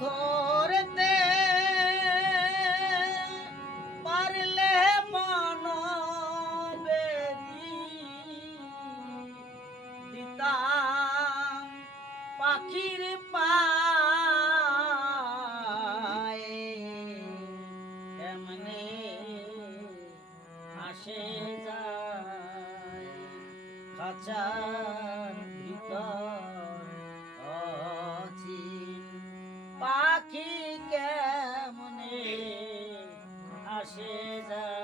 ধরতে পারলে মন দিতাম পাখির পায় কেমনে আসে যায়। খাঁচার ভিতর কি কেমনে আসে যা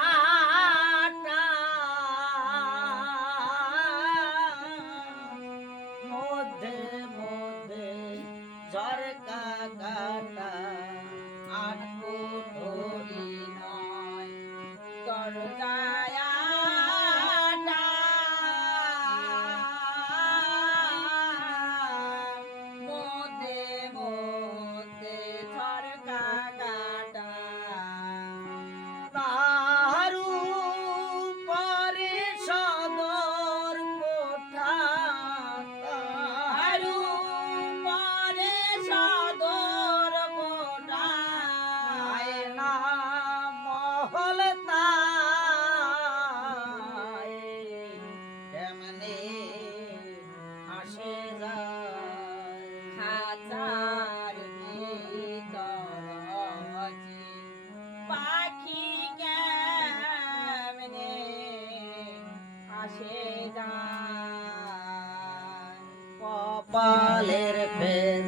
পালের ফের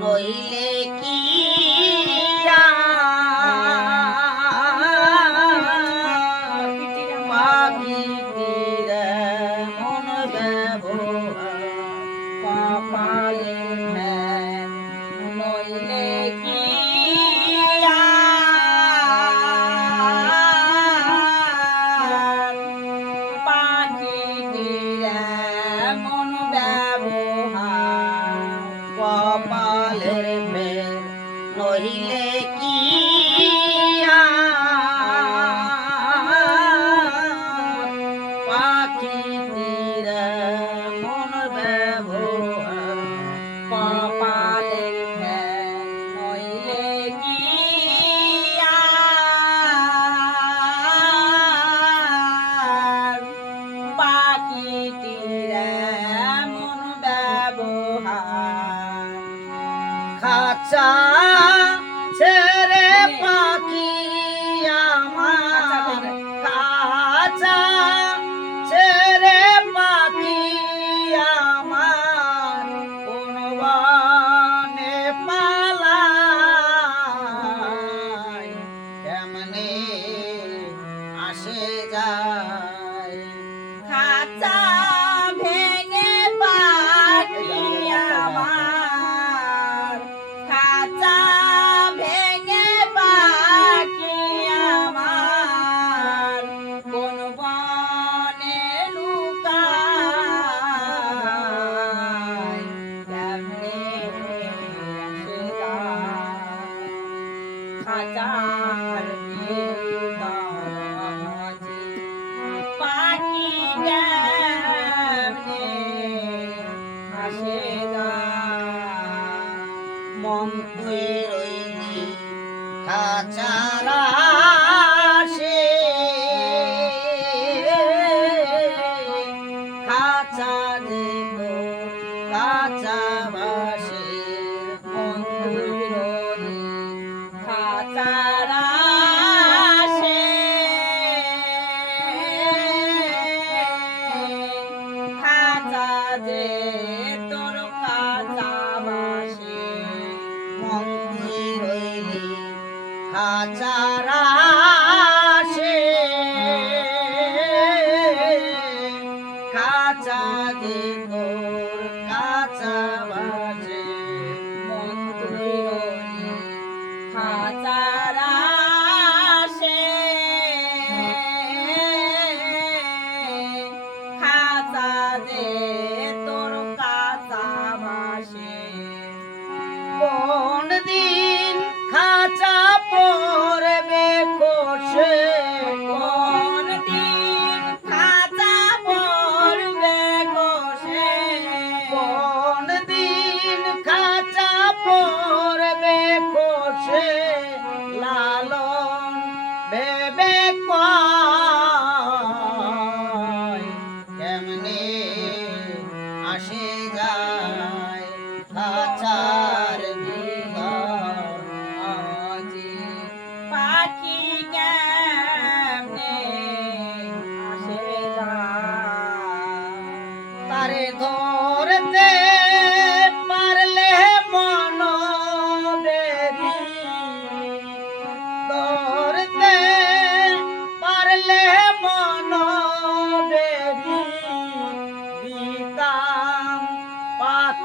নইলে কি মন ব্যবহার হাজার পাখি আসে মন হয়ে রইলি কাঁচা দেব কাঁচা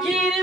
পাখির